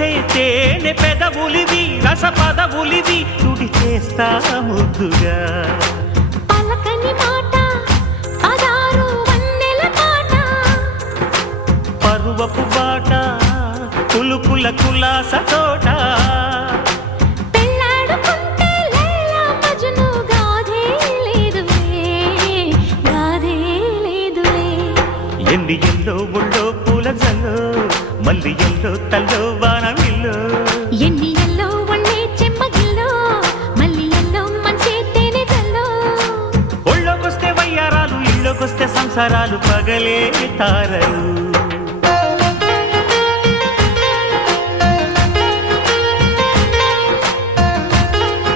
మెరిసే తేనె పెదవులివి రస పదవులివి తుడి చేస్తా ముద్దుగా పలకని మాట పదారు వన్నెల పాట పరువపు బాట కులుకుల కులాస తోట పెళ్ళాడుకుంటే లైలా మజ్ను గాథే లేదులే ఎన్ని ఎల్లో ఒళ్ళో పూల జల్లో మల్లి ఎల్లో తల్లో వానవిల్లో ఎన్ని ఎల్లో ఒళ్ళే చెమ్మగిల్లో మల్లి ఎల్లో మంచే తేనె జల్లో ఒళ్ళోకొస్తే వయ్యారాలు ఇళ్ళోకొస్తే సంసారాలు పగలే తారలు